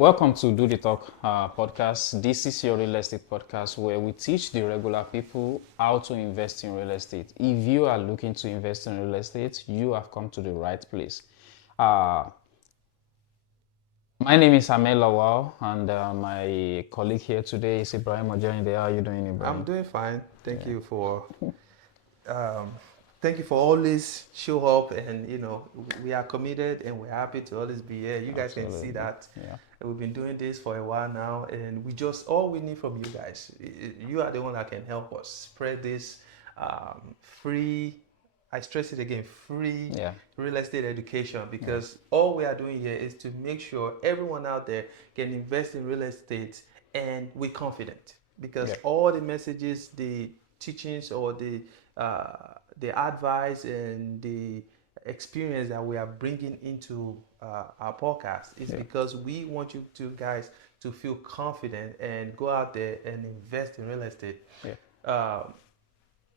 Welcome to Do the Talk podcast. This is your real estate podcast where we teach the regular people how to invest in real estate. If you are looking to invest in real estate, you have come to the right place. Uh, my name is Amel Lawal, and my colleague here today is Ibrahim Ojoyinde. How are you doing, I'm Ibrahim? doing fine. Um, thank you for always show up, and we are committed and we're happy to always be here. You guys can see Absolutely. that Yeah. we've been doing this for a while now, and we just all we need from you guys. You are the one that can help us spread this free. I stress it again, free Yeah. real estate education, because all we are doing here is to make sure everyone out there can invest in real estate and we're confident, because Yeah. all the messages, the teachings, or the advice and the experience that we are bringing into our podcast is Yeah. because we want you to guys to feel confident and go out there and invest in real estate. Yeah.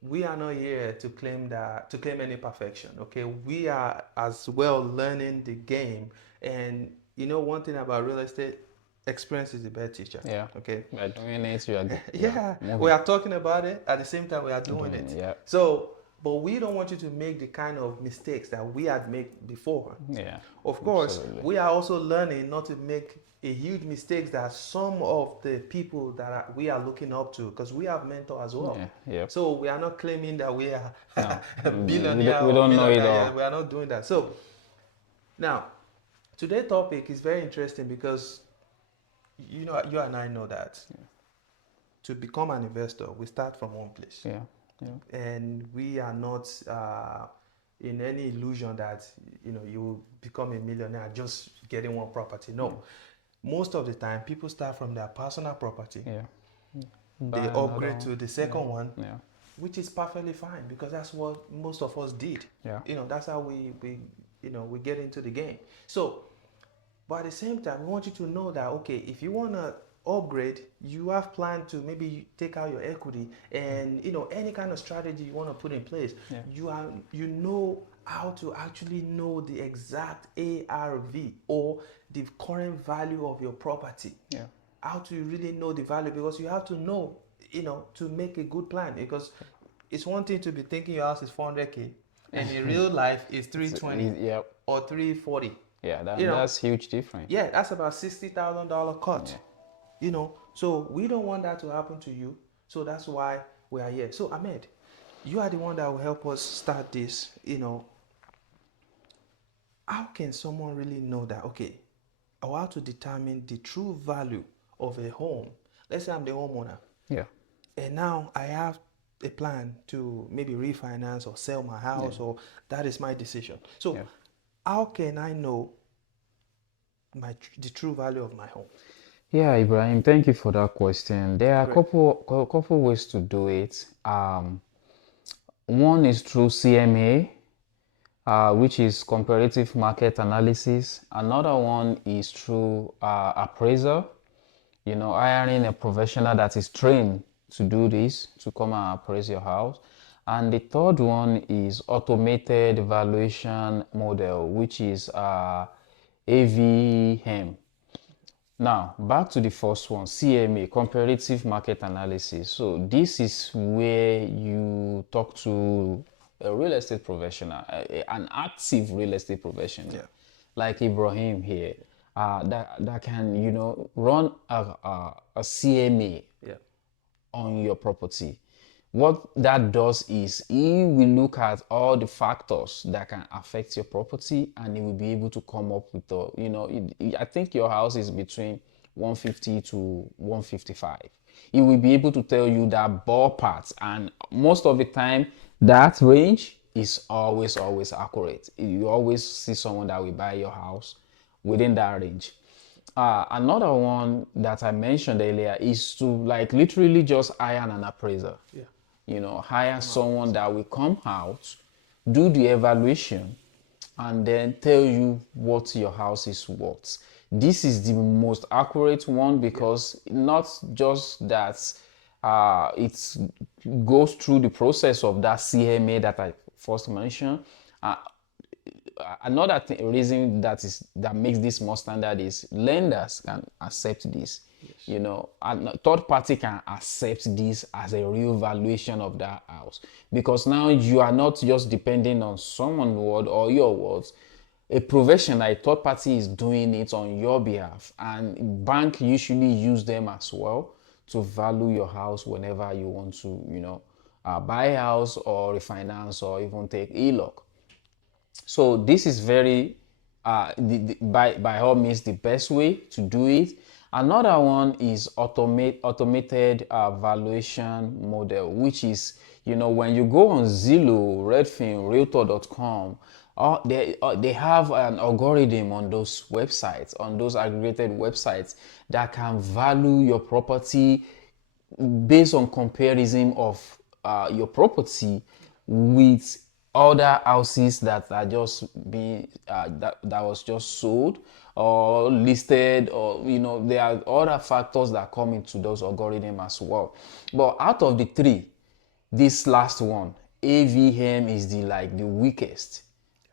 We are not here to claim any perfection. Okay, we are as well learning the game, and one thing about real estate, experience is the best teacher. Yeah. Okay. By doing it, you are Yeah, we moving. are talking about it at the same time we are doing Doing it. it. Yeah. So, but we don't want you to make the kind of mistakes that we had made before. Yeah. Of course, Absolutely. we are also learning not to make a huge mistakes that some of the people we are looking up to, because we have mentors as well. Yeah. Yep. So we are not claiming that we are No. a billionaire We or don't know it millionaire. all. Yeah, we are not doing that. So now, today's topic is very interesting because you and I know that to become an investor, we start from one place. Yeah. Yeah. And we are not in any illusion that you will become a millionaire just getting one property. No, most of the time people start from their personal property. Yeah. They Buy upgrade another to the second one. one, Yeah. which is perfectly fine, because that's what most of us did. Yeah. That's how we get into the game. So, but at the same time, we want you to know that, okay, if you want to upgrade, you have planned to maybe take out your equity, and any kind of strategy you want to put in place. Yeah. You know how to actually know the exact ARV, or the current value of your property. Yeah. How to really know the value, because you have to know, to make a good plan. Because it's one thing to be thinking your house is 400K, and in real life is 320 Yeah. or 340. Yeah. That's huge difference. Yeah, that's about $60,000 cut. So we don't want that to happen to you. So that's why we are here. So Ahmed, you are the one that will help us start this. How can someone really know that, okay, or how to determine the true value of a home? Let's say I'm the homeowner. Yeah. And now I have a plan to maybe refinance or sell my house, or that is my decision. So how can I know the true value of my home? Yeah, Ibrahim, thank you for that question. There are a Great. couple ways to do it. One is through CMA, which is comparative market analysis. Another one is through Appraiser, hiring a professional that is trained to do this, to come and appraise your house. And the third one is automated valuation model, which is AVM. Now, back to the first one, CMA, comparative market analysis. So this is where you talk to a real estate professional, an active real estate professional, like Ibrahim here, that can, run a CMA on your property. What that does is he will look at all the factors that can affect your property, and he will be able to come up with I think your house is between 150 to 155. He will be able to tell you that ballpark, and most of the time that range is always accurate. You always see someone that will buy your house within that range. Another one that I mentioned earlier is to literally just hire an appraiser. Hire someone that will come out, do the evaluation, and then tell you what your house is worth. This is the most accurate one, because not just that it goes through the process of that CMA that I first mentioned. another reason that makes this more standard is lenders can accept this. Yes. You know, and third party can accept this as a real valuation of that house, because now you are not just depending on someone's word or your words. A professional, a third party is doing it on your behalf, and bank usually use them as well to value your house whenever you want to, buy a house or refinance or even take e-lock. So this is very, by all means, the best way to do it. Another one is automated valuation model, which is, when you go on Zillow, Redfin, Realtor.com, they have an algorithm on those websites, on those aggregated websites, that can value your property based on comparison of your property with other houses that are just being that was just sold or listed, or there are other factors that come into those algorithms as well. But out of the three, this last one, AVM, is the weakest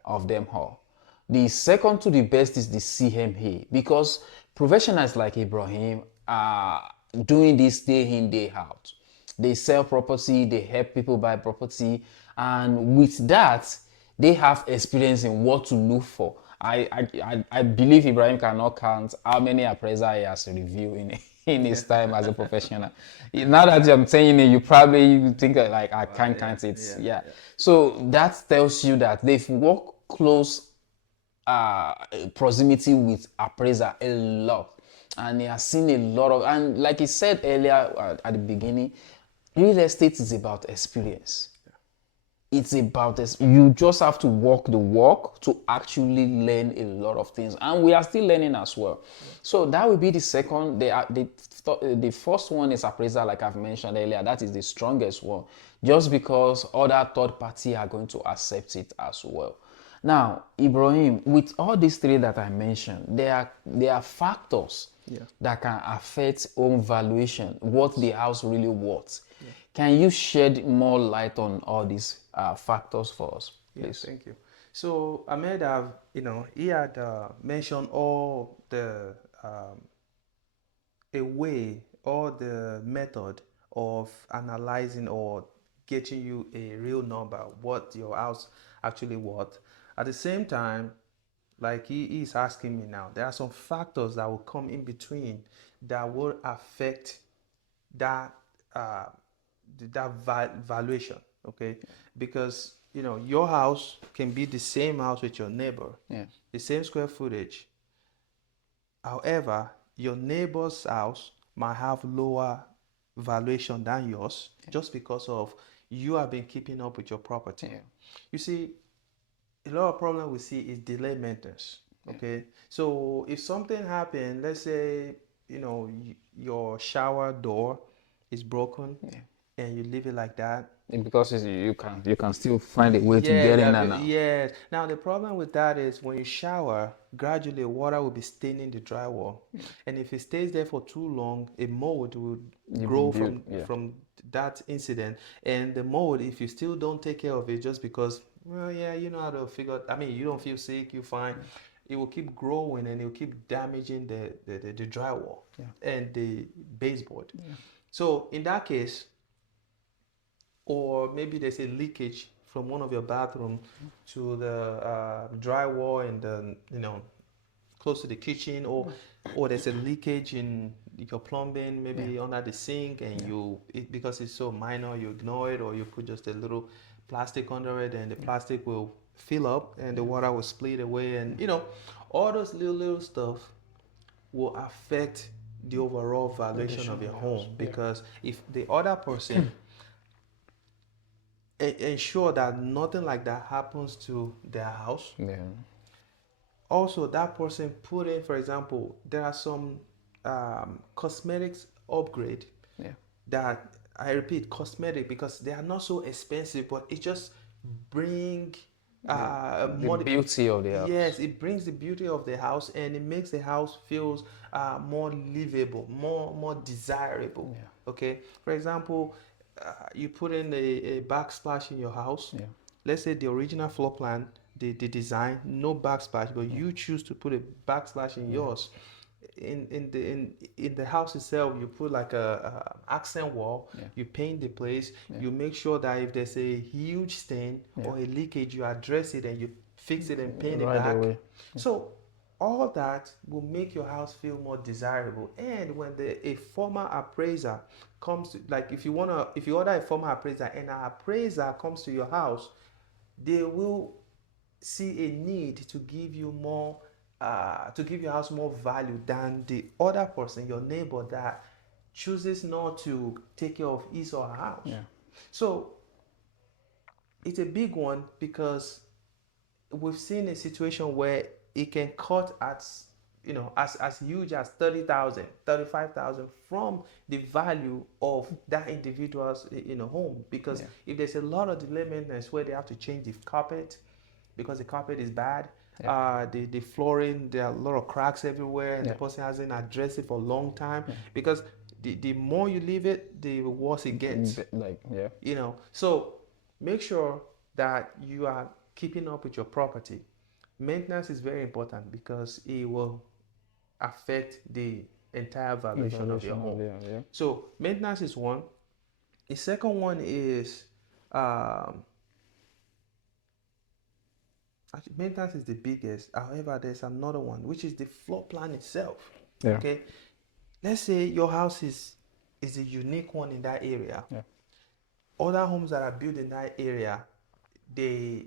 of them all. The second to the best is the CMA, because professionals like Ibrahim are doing this day in, day out. They sell property, they help people buy property, and with that, they have experience in what to look for. I believe Ibrahim cannot count how many appraisers he has reviewed in his time as a professional. Now that I'm saying it, you probably think like I can't Yeah, count it. yeah, Yeah. yeah. So that tells you that they've worked close proximity with appraiser a lot, and he has seen a lot of, and like he said earlier at the beginning, real estate is about experience. It's about this. You just have to walk the walk to actually learn a lot of things, and we are still learning as well. So that will be the second. The first one is appraiser, like I've mentioned earlier. That is the strongest one, just because other third party are going to accept it as well. Now, Ibrahim, with all these three that I mentioned, there are factors Yeah. that can affect home valuation, what Yes. the house really worth. Yeah. Can you shed more light on all these factors for us, Yeah, please? thank you. So Ahmed, he had mentioned all the a way or the method of analyzing or getting you a real number, what your house actually worth. At the same time, like he is asking me now, there are some factors that will come in between that will affect that uh, valuation. Okay, because your house can be the same house with your neighbor, Yeah. the same square footage. However, your neighbor's house might have lower valuation than yours just because of you have been keeping up with your property. Yeah. You see, a lot of problem we see is delay maintenance. Yeah. Okay, so if something happened, let's say your shower door is broken Yeah. and you leave it like that. Because you can still find a way to Yeah, get you in have and out. yes. Now the problem with that is when you shower, gradually water will be staining the drywall, and if it stays there for too long, a mold will You grow build, from yeah. that incident. And the mold, if you still don't take care of it, just because, well, yeah, you know how to figure. I mean, you don't feel sick, you fine. It will keep growing and it will keep damaging the drywall Yeah. and the baseboard. Yeah. So in that case, or maybe there's a leakage from one of your bathroom to the drywall and the close to the kitchen, or there's a leakage in your plumbing, Yeah. maybe under the sink, and Yeah. because it's so minor, you ignore it, or you put just a little plastic under it, and the plastic will fill up and the water will split away, and all those little stuff will affect the overall valuation Foundation of of your the house. home, Yeah. because if the other person ensure that nothing like that happens to their house. Yeah. Also, that person put in, for example, there are some cosmetics upgrade Yeah. that, I repeat, cosmetic, because they are not so expensive, but it just bring The more. beauty of the house. Yes, it brings the beauty of the house and it makes the house feels more livable, more desirable. Yeah. Okay, for example, you put in a backsplash in your house. Yeah. Let's say the original floor plan the design, no backsplash, but you choose to put a backsplash in yours. In the house itself, you put like a accent wall. Yeah. You paint the place. Yeah. You make sure that if there's a huge stain or a leakage, you address it and you fix it and paint it Right back. away. So all that will make your house feel more desirable. And when a former appraiser comes to, like if you order a former appraiser and an appraiser comes to your house, they will see a need to give you more, to give your house more value than the other person, your neighbor, that chooses not to take care of his or her house. Yeah. So it's a big one because we've seen a situation where it can cut at, as huge as 30,000, 35,000 from the value of that individual's home, because if there's a lot of delay maintenance where they have to change the carpet because the carpet is bad, the flooring, there are a lot of cracks everywhere, and the person hasn't addressed it for a long time, because the more you leave it, the worse it gets. So make sure that you are keeping up with your property. Maintenance is very important because it will affect the entire valuation of your home. So maintenance is one. The second one is actually, maintenance is the biggest. However, there's another one, which is the floor plan itself. Okay, let's say your house is a unique one in that area. Other homes that are built in that area, they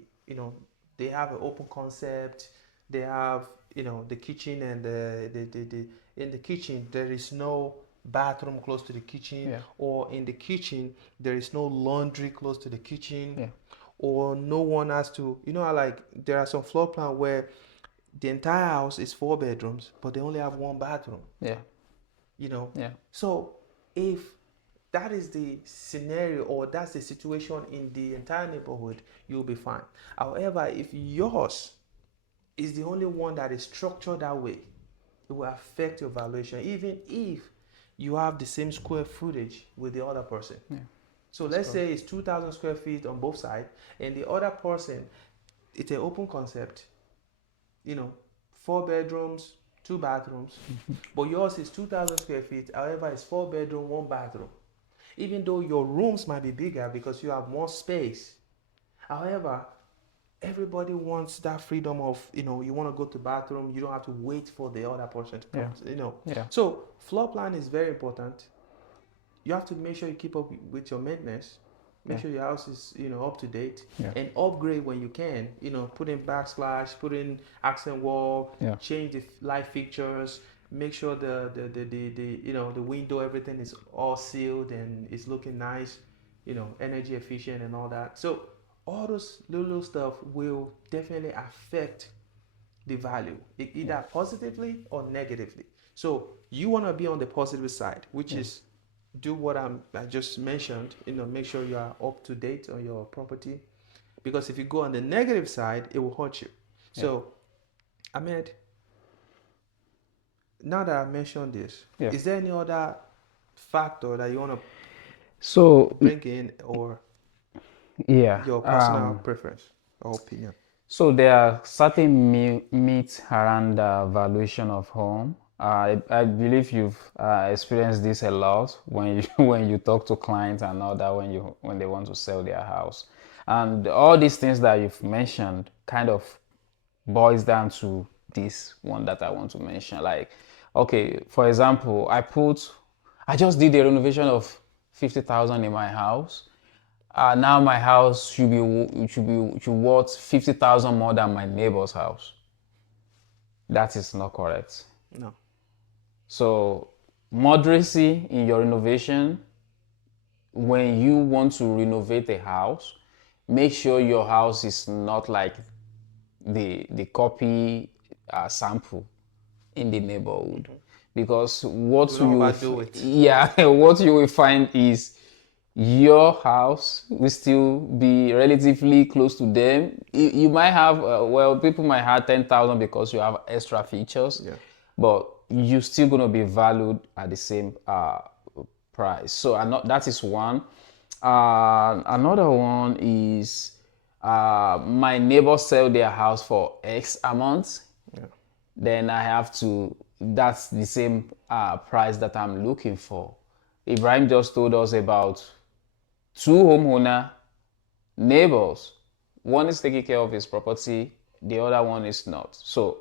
they have an open concept. They have the kitchen, and the in the kitchen there is no bathroom close to the kitchen, or in the kitchen there is no laundry close to the kitchen, or no one has to, like there are some floor plan where the entire house is 4 bedrooms but they only have 1 bathroom. So if that is the scenario, or that's the situation in the entire neighborhood, you'll be fine. However, if yours is the only one that is structured that way, it will affect your valuation, even if you have the same square footage with the other person. So let's say it's 2,000 square feet on both sides, and the other person, it's an open concept, 4 bedrooms, 2 bathrooms, but yours is 2,000 square feet, however, it's 4 bedroom, 1 bathroom. Even though your rooms might be bigger because you have more space. However, everybody wants that freedom of, you want to go to the bathroom, you don't have to wait for the other person to come, So floor plan is very important. You have to make sure you keep up with your maintenance. Make sure your house is, up to date, and upgrade when you can. Put in backsplash, put in accent wall, change the light fixtures. Make sure the window, everything is all sealed and it's looking nice, energy efficient and all that. So all those little stuff will definitely affect the value, either positively or negatively. So you want to be on the positive side, which is do what I just mentioned. Make sure you are up to date on your property, because if you go on the negative side, it will hurt you. So, Ahmed, now that I mentioned this, is there any other factor that you want to bring in, or your personal preference or opinion? So there are certain myths around the valuation of home. I believe you've experienced this a lot when you when you talk to clients and all that, when they want to sell their house, and all these things that you've mentioned kind of boils down to this one that I want to mention. Like, okay, for example, I just did a renovation of 50,000 in my house. Now my house should worth 50,000 more than my neighbor's house. That is not correct. No. So moderacy in your renovation, when you want to renovate a house, make sure your house is not like the copy sample in the neighborhood. Because what what you will find is your house will still be relatively close to them. You might have, people might have 10,000 because you have extra features, but you're still going to be valued at the same price. So that is one. Another one is my neighbor sell their house for X amount, Yeah. then I have to, that's the same price that I'm looking for. Ibrahim just told us about two homeowner neighbors. One is taking care of his property, the other one is not. So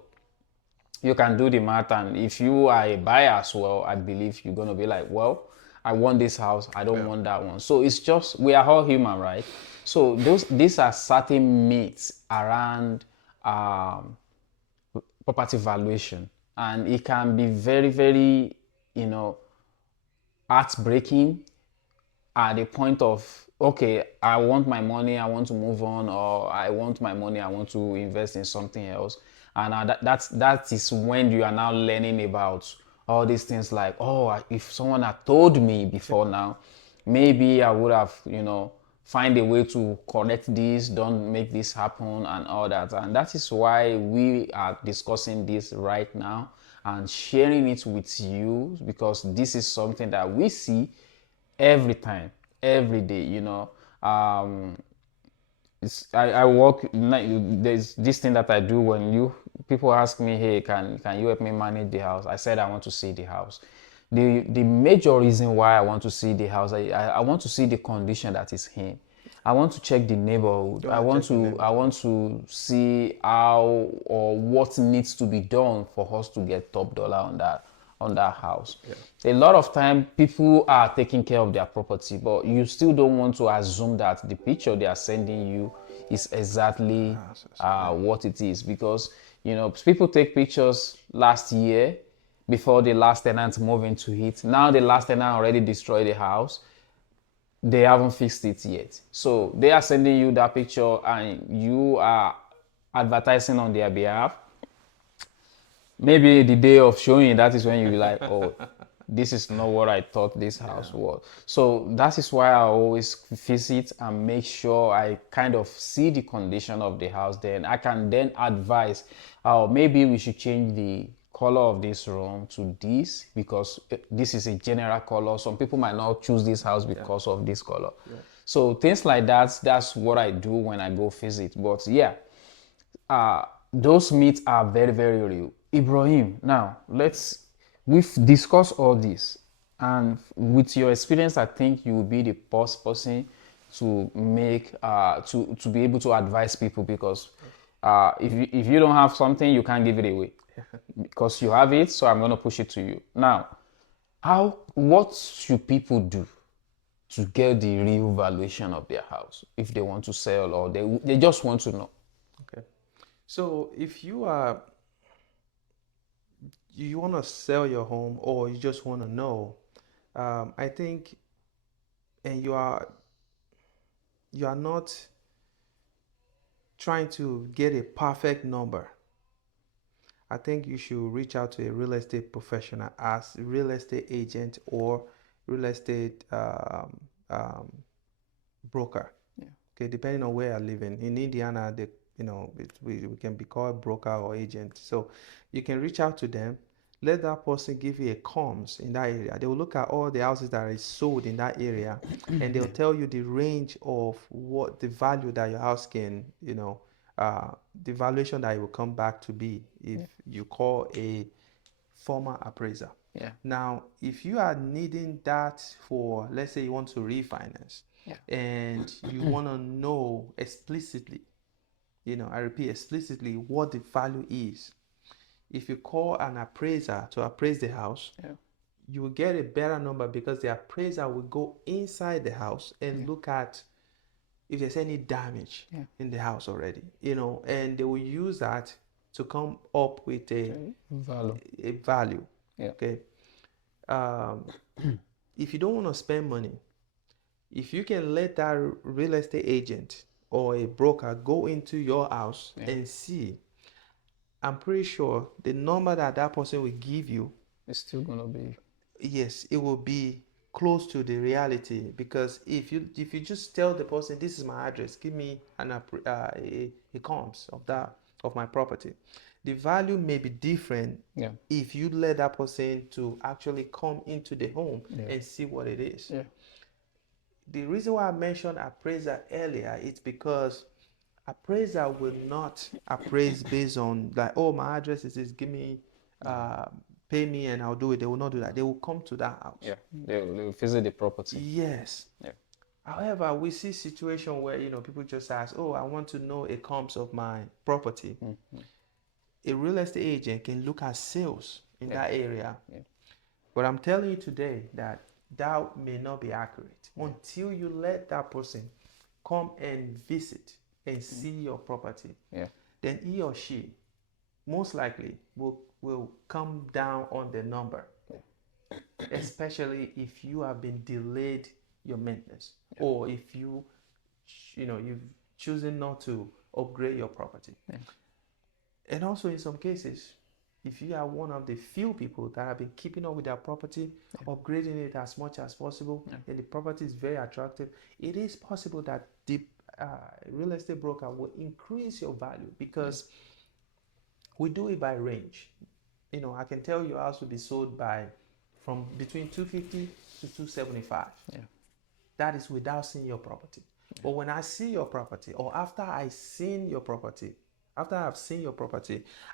you can do the math, and if you are a buyer as well, I believe you're going to be like, well, I want this house, I don't Yeah. want that one. So it's just, we are all human, right? So these are certain myths around um, property valuation, and it can be very, very, you know, heartbreaking at the point of, okay, I want my money, I want to move on, or I want my money, I want to invest in something else. And that is when you are now learning about all these things, like, oh, if someone had told me before now, maybe I would have, find a way to correct this, don't make this happen, and all that. And that is why we are discussing this right now and sharing it with you, because this is something that we see every time, every day. I work. There's this thing that I do when people ask me, hey, can you help me manage the house? I said I want to see the house. The major reason why I want to see the house, I want to see the condition that is in. I want to check the neighborhood. You want to check the I neighborhood. want to see how or what needs to be done for us to get top dollar on that house. Yeah. A lot of time people are taking care of their property, but you still don't want to assume that the picture they are sending you is exactly Yeah. what it is, because people take pictures last year before the last tenant move into it. Now the last tenant already destroyed the house, they haven't fixed it yet. So they are sending you that picture and you are advertising on their behalf. Maybe the day of showing, that is when you be like, oh, this is not what I thought this house was. So that is why I always visit and make sure I kind of see the condition of the house. Then I can then advise, oh, maybe we should change the color of this room to this, because this is a general color. Some people might not choose this house because of this color. Yeah. So things like that, that's what I do when I go visit. But yeah, those myths are very, very real. Ibrahim, now we've discussed all this, and with your experience, I think you will be the best person to make to be able to advise people, because if you don't have something, you can't give it away, because you have it. So I'm gonna push it to you now. What should people do to get the real valuation of their house if they want to sell, or they just want to know? Okay. So if you want to sell your home, or you just want to know, I think, and you are not trying to get a perfect number, I think you should reach out to a real estate professional, as real estate agent or real estate broker. Yeah. Okay, depending on where you're living. In Indiana, we can be called broker or agent. So you can reach out to them, let that person give you a comms in that area. They will look at all the houses that are sold in that area, and they'll tell you the range of what the value that your house can, the valuation that it will come back to be if you call a former appraiser. Yeah. Now, if you are needing that for, let's say you want to refinance, Yeah. and you want to know explicitly, I repeat, explicitly what the value is. If you call an appraiser to appraise the house, Yeah. you will get a better number, because the appraiser will go inside the house and look at if there's any damage in the house already, and they will use that to come up with Value. a value. Yeah. Okay. If you don't want to spend money, if you can let that real estate agent or a broker go into your house and see, I'm pretty sure the number that that person will give you, It's still gonna be. yes, it will be close to the reality. Because if you just tell the person, this is my address, give me a comps of my property, the value may be different. Yeah. If you let that person to actually come into the home and see what it is. Yeah. The reason why I mentioned appraiser earlier is because Appraiser will not appraise based on like, oh, my address is this, give me, uh, pay me and I'll do it. They will not do that. They will come to that house. Yeah, they'll visit the property. Yes. Yeah. However, we see situation where people just ask, oh, I want to know a comps of my property. A real estate agent can look at sales in Yeah. that area. Yeah. But I'm telling you today that that may not be accurate until you let that person come and visit and see your property. Yeah. Then he or she most likely will come down on the number, especially if you have been delayed your maintenance, or if you've chosen not to upgrade your property. And also in some cases, if you are one of the few people that have been keeping up with their property, upgrading it as much as possible, and the property is very attractive, it is possible that the real estate broker will increase your value, because we do it by range. I can tell your house will be sold from between 250 to 275. Yeah. That is without seeing your property. But when I see your property, or after I've seen your property,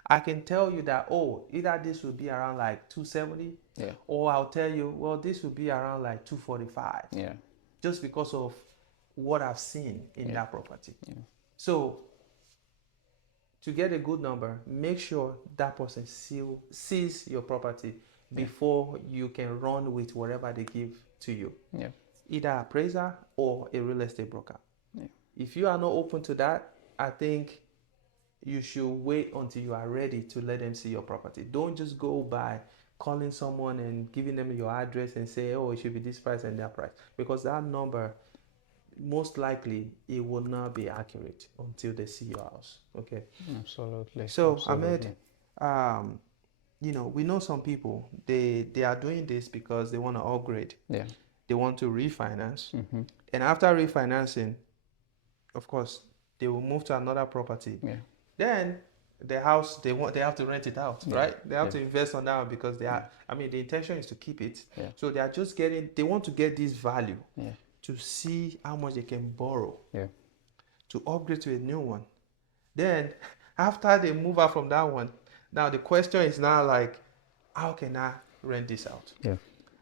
I can tell you that, oh, either this will be around like 270, or I'll tell you, well, this will be around like 245. Yeah. Just because of what I've seen in that property. So to get a good number, make sure that person sees your property before you can run with whatever they give to you. Yeah. Either appraiser or a real estate broker. Yeah. If you are not open to that, I think you should wait until you are ready to let them see your property. Don't just go by calling someone and giving them your address and say, oh, it should be this price and that price. Because that number, most likely, it will not be accurate until they see your house. Okay. Absolutely. So, Absolutely. Ahmed, we know some people, they are doing this because they want to upgrade. Yeah. They want to refinance. And after refinancing, of course, they will move to another property. Yeah. Then the house, they have to rent it out, right? They have to invest on that one, because the intention is to keep it. So they are just they want to get this value to see how much they can borrow to upgrade to a new one. Then after they move out from that one, now the question is now like, how can I rent this out? Yeah.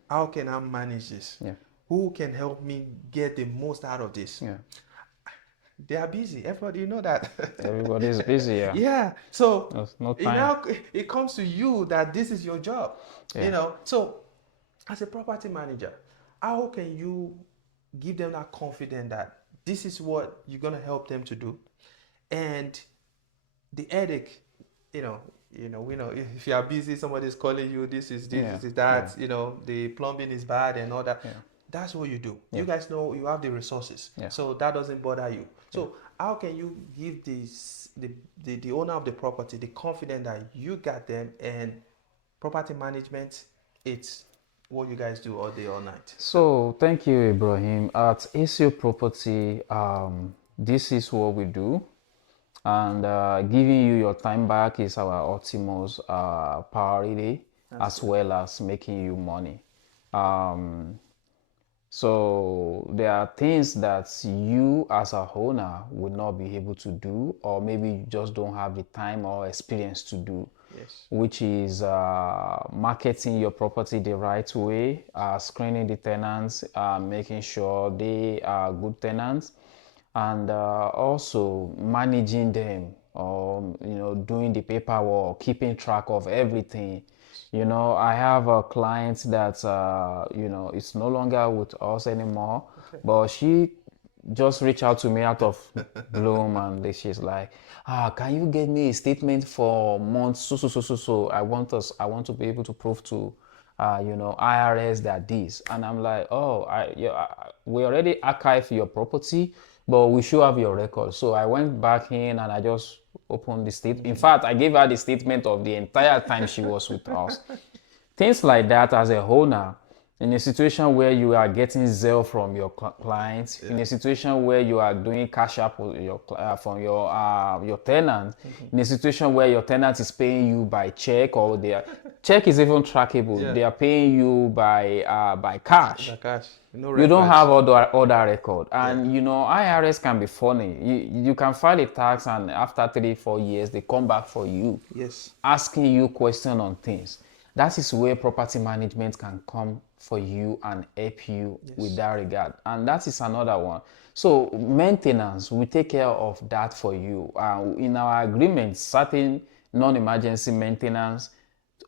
How can I manage this? Yeah. Who can help me get the most out of this? Yeah. They are busy. Everybody, you know that. Everybody's busy. Yeah. Yeah. So There's no time. it comes to you that this is your job. So as a property manager, how can you give them that confidence that this is what you're gonna help them to do, and the headache, we know if you are busy, somebody's calling you, this is that, the plumbing is bad and all that. That's what you do. You guys know you have the resources, so that doesn't bother you. So how can you give the owner of the property the confidence that you got them, and property management, it's what you guys do all day, all night? So thank you, Ibrahim. At ACO Property, this is what we do, and giving you your time back is our utmost priority, as well as making you money. So there are things that you as a owner would not be able to do, or maybe you just don't have the time or experience to do. Yes. Which is marketing your property the right way, screening the tenants, making sure they are good tenants, and also managing them, or doing the paperwork, keeping track of everything. I have a client that it's no longer with us anymore, but she just reached out to me out of bloom, and she's like, can you get me a statement for months so I want to be able to prove to IRS that this. And I'm like, we already archived your property, but we should have your record. So I went back in and I just opened the statement. In fact, I gave her the statement of the entire time she was with us. Things like that, as a owner, in a situation where you are getting zeal from your clients, in a situation where you are doing cash up with from your tenant, in a situation where your tenant is paying you by check, or their check is even trackable, Yeah. they are paying you by cash. By cash, no You don't have records. other record, Yeah. and IRS can be funny. You can file a tax, and after 3-4 years they come back for you, Yes. asking you question on things. That is where property management can come for you and help you with Yes. that regard, and that is another one. So maintenance, we take care of that for you. In our agreement, certain non-emergency maintenance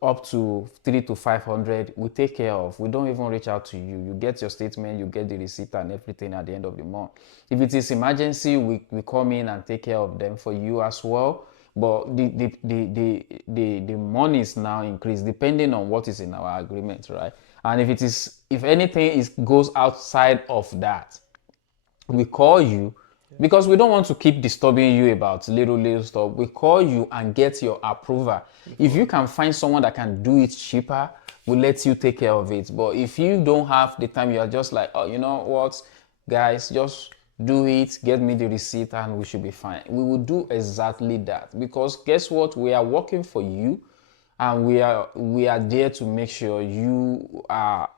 up to 300 to 500 we take care of. We don't even reach out to you. You get your statement, you get the receipt and everything at the end of the month. If it is emergency, we come in and take care of them for you as well. But the money is now increased depending on what is in our agreement, right? And if anything goes outside of that, we call you, because we don't want to keep disturbing you about little stuff. We call you and get your approval. If you can find someone that can do it cheaper, we'll let you take care of it. But if you don't have the time, you are just like, oh, you know what, guys, just do it, get me the receipt, and we should be fine. We will do exactly that, because guess what, we are working for you, and we are there to make sure you have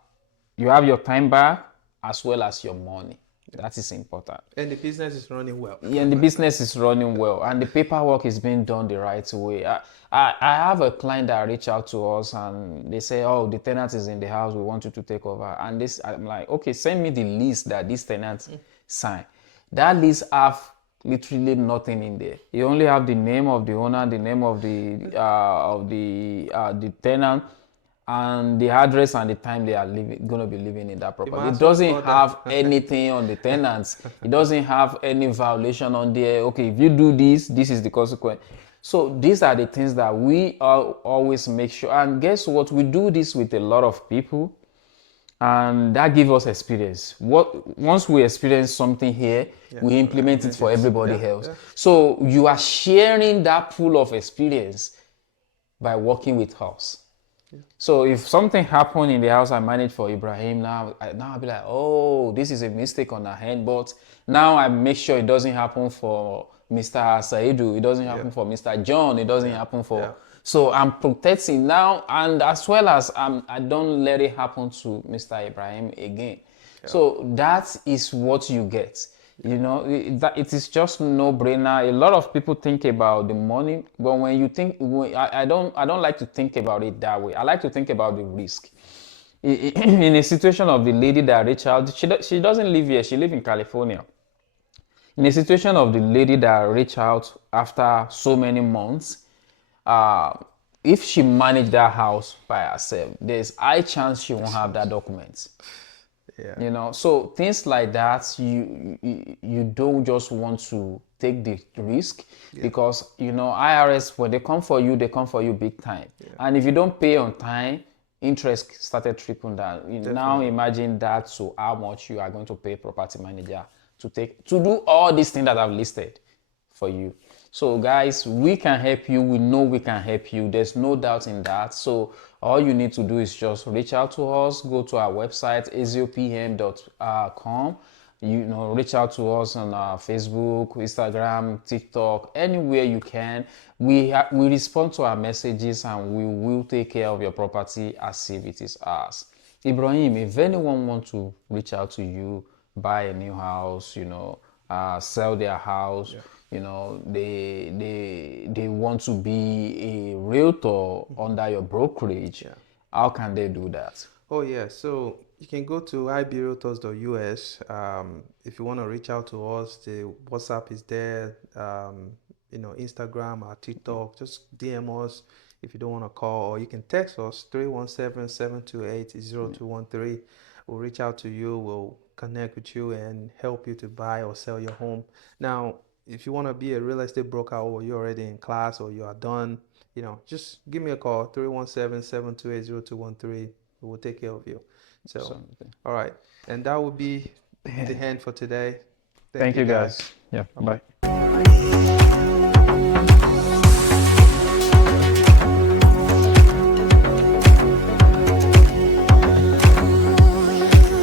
your time back as well as your money. That is important. And the business is running well. Yeah, and the business is running well, and the paperwork is being done the right way. I have a client that reached out to us, and they say, oh, the tenant is in the house, we want you to take over. And I'm like, okay, send me the list that this tenant signed. That list have literally nothing in there. You only have the name of the owner, the name of the tenant, and the address and the time they are going to be living in that property. It doesn't have anything on the tenants. It doesn't have any violation on there. Okay, if you do this, this is the consequence. So these are the things that we always make sure. And guess what? We do this with a lot of people, and that gives us experience. Once we experience something here, we implement it for everybody else. So you are sharing that pool of experience by working with us. So if something happened in the house I manage for Ibrahim, now I'll be like, oh, this is a mistake on our hand, but now I make sure it doesn't happen for Mr. Saidu, it doesn't happen for Mr. John, it doesn't happen for. So I'm protecting now, and as well as I don't let it happen to Mr. Ibrahim again. So that is what you get. It is just no brainer. A lot of people think about the money, but when you think, I don't like to think about it that way. I like to think about the risk. In a situation of the lady that reached out, she doesn't live here, she lives in California. In a situation of the lady that reached out after so many months, if she managed that house by herself, there's high chance she won't have that document. So things like that, you don't just want to take the risk, because IRS, when they come for you big time. And if you don't pay on time, interest started trickling down. Now imagine that, so how much you are going to pay property manager to do all these things that I've listed for you. So guys, we can help you. We know we can help you. There's no doubt in that. So all you need to do is just reach out to us. Go to our website, azopm.com. Reach out to us on Facebook, Instagram, TikTok, anywhere you can. We respond to our messages, and we will take care of your property as if it is ours. Ibrahim, if anyone wants to reach out to you, buy a new house, sell their house, they want to be a realtor under your brokerage, how can they do that? Oh yeah, so you can go to ibrealtors.us. If you want to reach out to us, the WhatsApp is there, Instagram or TikTok. Just DM us if you don't want to call, or you can text us 317-728-0213. We'll reach out to you, we'll connect with you and help you to buy or sell your home. Now, if you want to be a real estate broker, or you're already in class, or you are done, just give me a call, 317-728-0213. We will take care of you. So, all right. And that would be the end for today. Thank you guys. Yeah, bye.